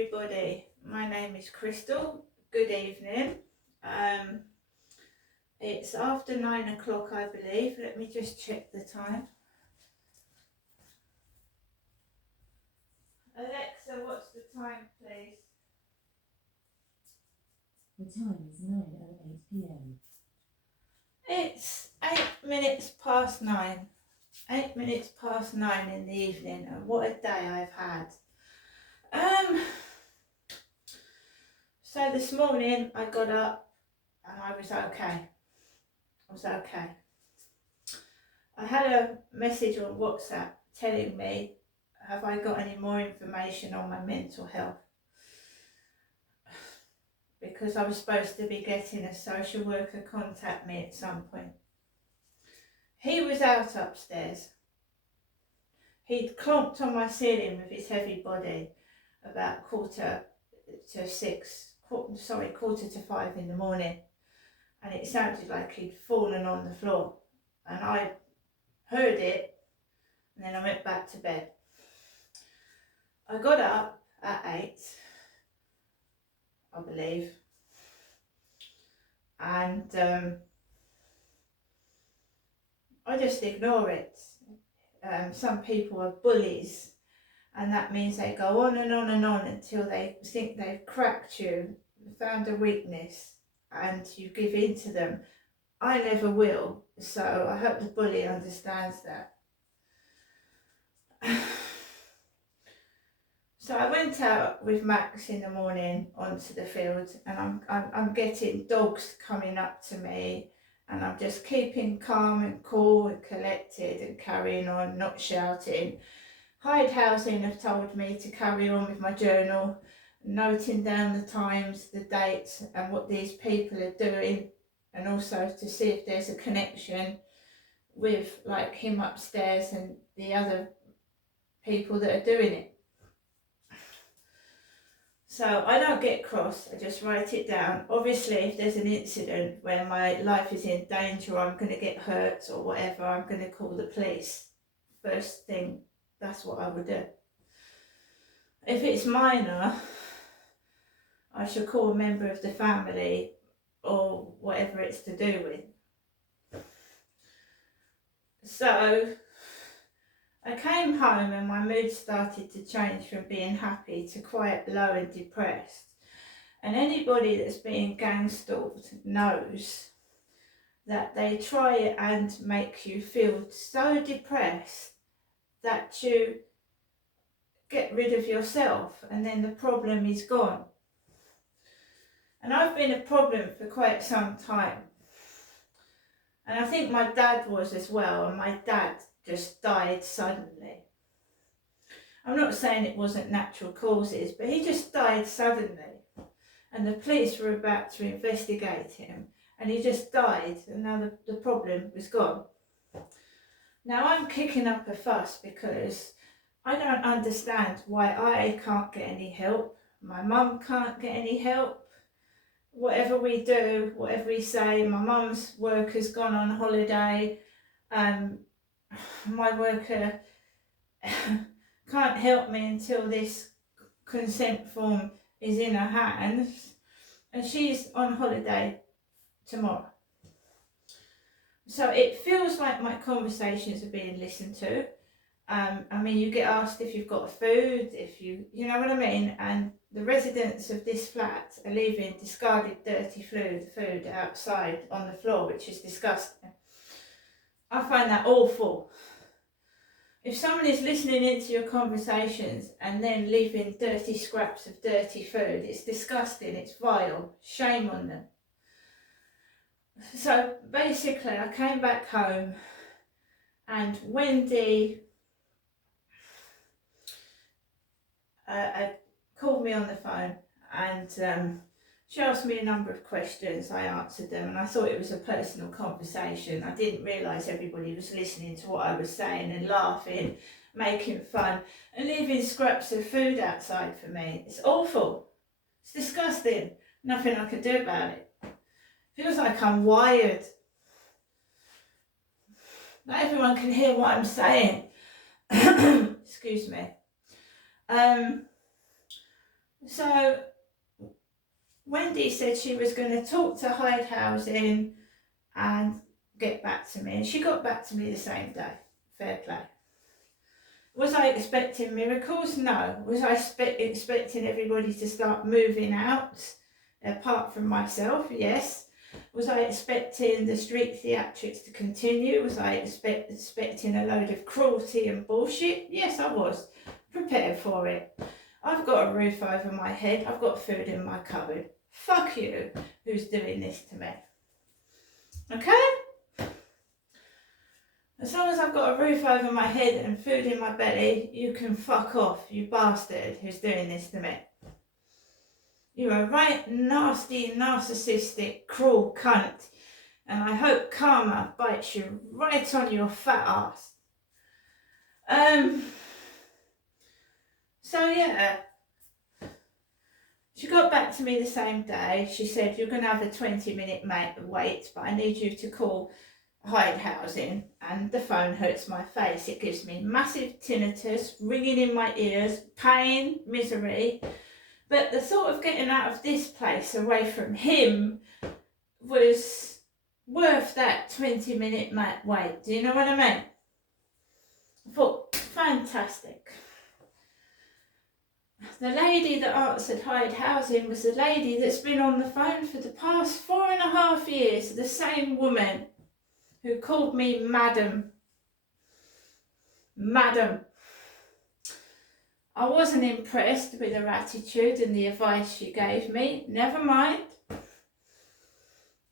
everybody. My name is Crystal. Good evening. It's after 9 o'clock, I believe. Let me just check the time. Alexa, what's the time, please? The time is 9:08 p.m. It's 8 minutes past 9. 8 minutes past 9 in the evening, and what a day I've had. So this morning I got up and I was okay. I had a message on WhatsApp telling me, have I got any more information on my mental health? Because I was supposed to be getting a social worker contact me at some point. He was out upstairs. He'd clomped on my ceiling with his heavy body about quarter to 5 in the morning, and it sounded like he'd fallen on the floor, and I heard it, and then I went back to bed. I got up at 8, I believe, and I just ignore it. Some people are bullies, and that means they go on and on and on until they think they've cracked you, found a weakness, and you give in to them. I never will, so I hope the bully understands that. So I went out with Max in the morning onto the field, and I'm getting dogs coming up to me, and I'm just keeping calm and cool and collected and carrying on, not shouting. Hyde Housing have told me to carry on with my journal, noting down the times, the dates, and what these people are doing, and also to see if there's a connection with like him upstairs and the other people that are doing it. So I don't get cross, I just write it down. Obviously, if there's an incident where my life is in danger, or I'm going to get hurt or whatever, I'm going to call the police. First thing, that's what I would do. If it's minor, I should call a member of the family or whatever it's to do with. So I came home and my mood started to change from being happy to quite low and depressed. And anybody that's being gang stalked knows that they try and make you feel so depressed that you get rid of yourself, and then the problem is gone. And I've been a problem for quite some time. And I think my dad was as well, and my dad just died suddenly. I'm not saying it wasn't natural causes, but he just died suddenly. And the police were about to investigate him, and he just died, and now the problem was gone. Now I'm kicking up a fuss because I don't understand why I can't get any help. My mum can't get any help. Whatever we do, whatever we say, my mum's worker's gone on holiday. My worker can't help me until this consent form is in her hands, and she's on holiday tomorrow. So it feels like my conversations are being listened to. I mean, you get asked if you've got food, if you know what I mean, and the residents of this flat are leaving discarded dirty food outside on the floor, which is disgusting. I find that awful. If someone is listening into your conversations and then leaving dirty scraps of dirty food, it's disgusting, it's vile, shame on them. So basically I came back home and Wendy called me on the phone, and she asked me a number of questions. I answered them, and I thought it was a personal conversation. I didn't realise everybody was listening to what I was saying and laughing, making fun, and leaving scraps of food outside for me. It's awful. It's disgusting. Nothing I can do about it. Feels like I'm wired. Not everyone can hear what I'm saying. Excuse me. So Wendy said she was going to talk to Hyde Housing and get back to me, and she got back to me the same day. Fair play. Was I expecting miracles? No. Was I expecting everybody to start moving out, apart from myself? Yes. Was I expecting the street theatrics to continue? Was I expecting a load of cruelty and bullshit? Yes, I was. Prepared for it. I've got a roof over my head. I've got food in my cupboard. Fuck you, who's doing this to me. Okay? As long as I've got a roof over my head and food in my belly, you can fuck off, you bastard who's doing this to me. You're a right nasty, narcissistic, cruel cunt, and I hope karma bites you right on your fat ass. So yeah, she got back to me the same day. She said, you're going to have a 20-minute wait, but I need you to call Hyde Housing. And the phone hurts my face. It gives me massive tinnitus, ringing in my ears, pain, misery. But the thought of getting out of this place away from him was worth that 20-minute wait. Do you know what I mean? I thought, fantastic. The lady that answered Hyde Housing was the lady that's been on the phone for the past 4.5 years, the same woman who called me madam. Madam. I wasn't impressed with her attitude and the advice she gave me. Never mind.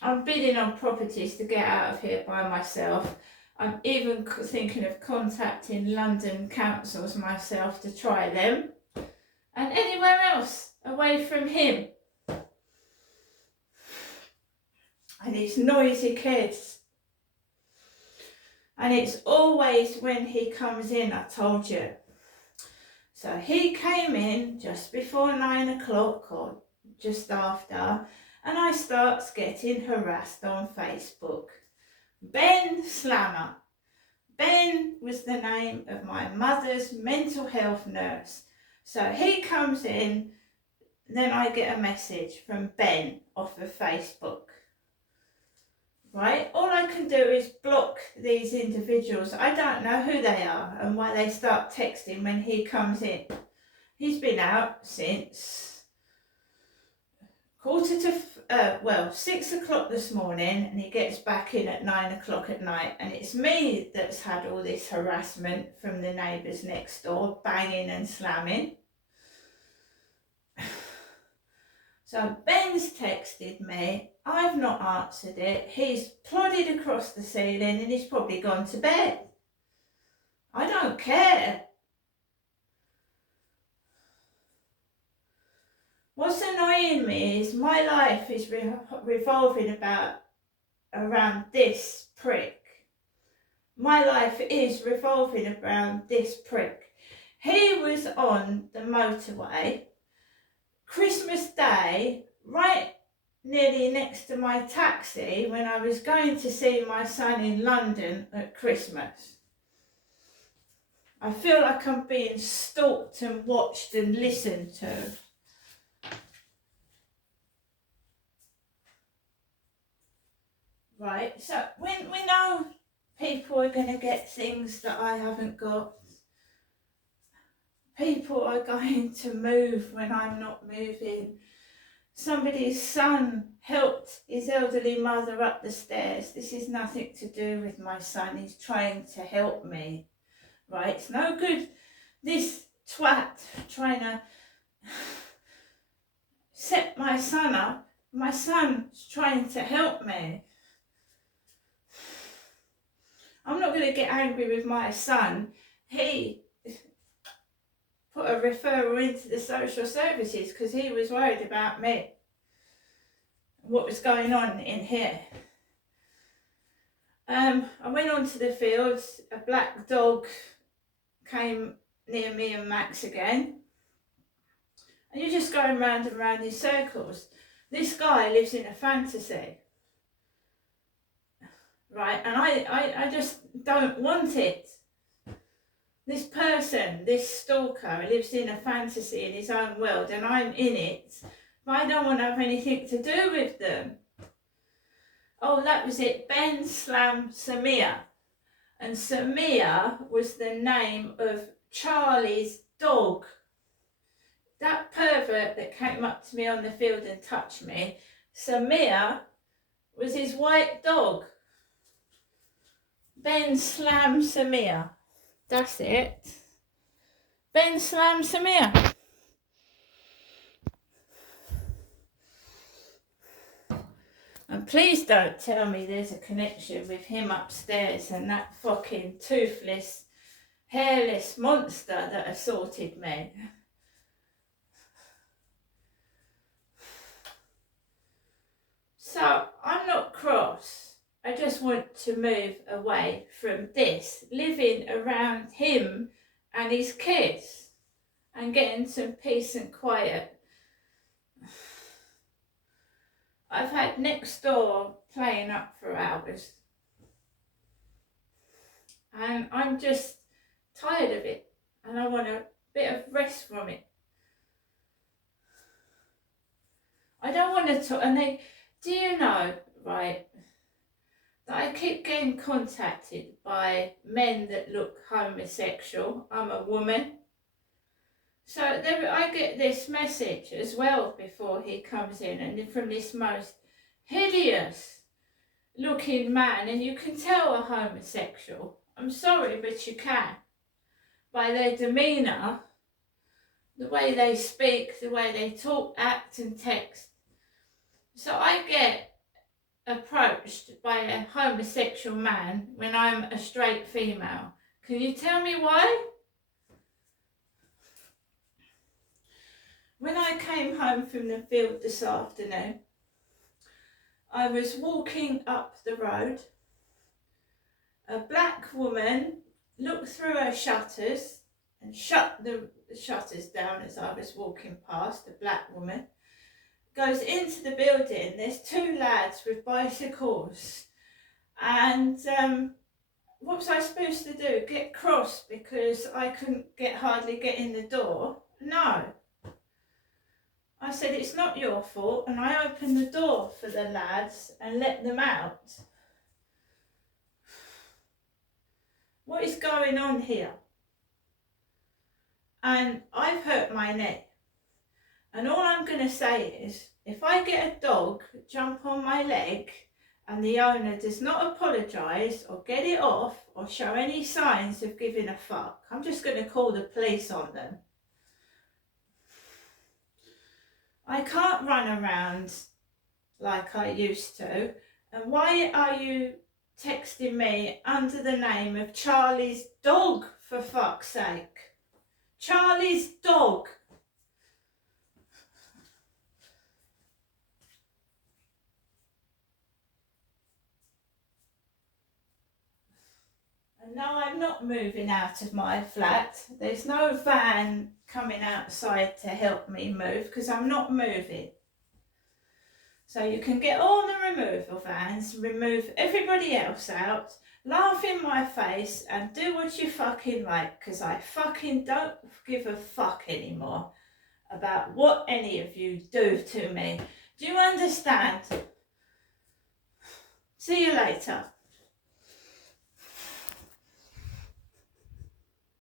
I'm bidding on properties to get out of here by myself. I'm even thinking of contacting London councils myself to try them. And anywhere else away from him. And his noisy kids. And it's always when he comes in, I told you. So he came in just before 9 o'clock or just after, and I starts getting harassed on Facebook. Ben Slammer. Ben was the name of my mother's mental health nurse. So he comes in, then I get a message from Ben off of Facebook. Right? All I can do is block these individuals. I don't know who they are and why they start texting when he comes in. He's been out since 6 o'clock this morning, and he gets back in at 9 o'clock at night, and it's me that's had all this harassment from the neighbours next door, banging and slamming. So Ben's texted me, I've not answered it, he's plodded across the ceiling and he's probably gone to bed. I don't care. What's annoying me is my life is revolving around this prick. My life is revolving around this prick. He was on the motorway Christmas Day, right nearly next to my taxi when I was going to see my son in London at Christmas. I feel like I'm being stalked and watched and listened to. Right, so we know people are going to get things that I haven't got. People are going to move when I'm not moving. Somebody's son helped his elderly mother up the stairs. This is nothing to do with my son. He's trying to help me. Right, it's no good this twat trying to set my son up. My son's trying to help me. I'm not going to get angry with my son. He put a referral into the social services because he was worried about me. What was going on in here. I went onto the fields. A black dog came near me and Max again. And you're just going round and round in circles. This guy lives in a fantasy. Right, and I just don't want it. This person, this stalker, lives in a fantasy in his own world and I'm in it, but I don't want to have anything to do with them. Oh, that was it, Ben Slam Samir. And Samir was the name of Charlie's dog. That pervert that came up to me on the field and touched me, Samir was his white dog. Ben Slam Samir. That's it. Ben Slam Samir. And please don't tell me there's a connection with him upstairs and that fucking toothless, hairless monster that assaulted me. So I'm not cross. I just want to move away from this, living around him and his kids and getting some peace and quiet. I've had next door playing up for hours and I'm just tired of it and I want a bit of rest from it. I don't want to talk, and they, do you know, right, that I keep getting contacted by men that look homosexual. I'm a woman. So there, I get this message as well before he comes in, and from this most hideous looking man, and you can tell a homosexual. I'm sorry, but you can. By their demeanour, the way they speak, the way they talk, act and text. So I get approached by a homosexual man when I'm a straight female. Can you tell me why? When I came home from the field this afternoon, I was walking up the road. A black woman looked through her shutters and shut the shutters down as I was walking past. A black woman goes into the building. There's two lads with bicycles, and what was I supposed to do? Get cross because I couldn't hardly get in the door? No. I said, it's not your fault, and I opened the door for the lads and let them out. What is going on here? And I've hurt my neck. And all I'm going to say is, if I get a dog jump on my leg and the owner does not apologise or get it off or show any signs of giving a fuck, I'm just going to call the police on them. I can't run around like I used to. And why are you texting me under the name of Charlie's dog, for fuck's sake? Charlie's dog. And no, I'm not moving out of my flat. There's no van coming outside to help me move because I'm not moving. So you can get all the removal vans, remove everybody else out, laugh in my face and do what you fucking like, because I fucking don't give a fuck anymore about what any of you do to me. Do you understand? See you later.